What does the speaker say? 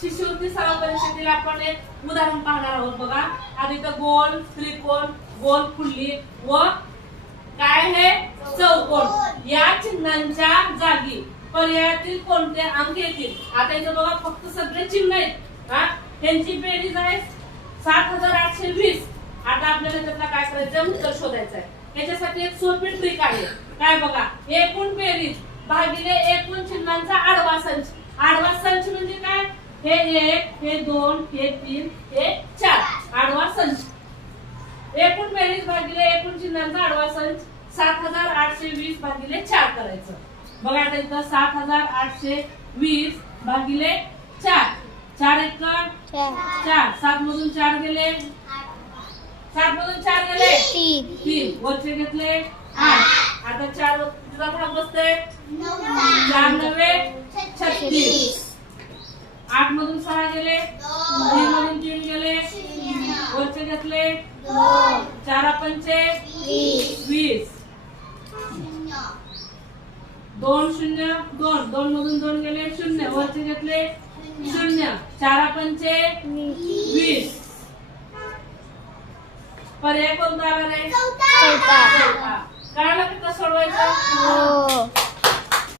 शिष्यवृत्ती सराव परीक्षेतील आपण एक उदाहरण पाहणार आहोत बघा. आधी तर गोल, त्रिकोण, गोल फुल्ली व काय हे चौकोन या चिन्हांच्या जागी पर्यायातील कोणते अंक येतील. आता इथं बघा फक्त सगळे चिन्ह आहेत. त्यांची बेरीज आहे 7820. आता आपल्याला त्यातला काय करायचं, उत्तर शोधायचं आहे. याच्यासाठी एक सोपी ट्रिक आहे. काय बघा, एकूण बेरीज भागिले एकूण चिन्हांचा आडवा संच. आडवा संच म्हणजे काय, हे 1, हे 2, हे 3, हे 4 आडवा संच. एकूण बेरीज भागिले एकूण चिन्हांचा आडवा संच 7820 भागिले 4 करायचं. बघा आता इथं 7820 भागिले 4. 4 1 4. 7 मधून 4 गेले, 7 मधून 4 गेले 3. वरचे घेतले 8. आता 4 तुझा भाग बसतोय 4 9 36. 8 मधून 6 गेले, 3 मधून 3 गेले, वरचे घेतले 4 पंचे 20. 2 0 2. 2 मधून 2 गेले 0, वरचे घेतले 0. 4 पंचे 20. पर्याय कोणता आला रे? चौथा. कळालं कसं सोडवायचं?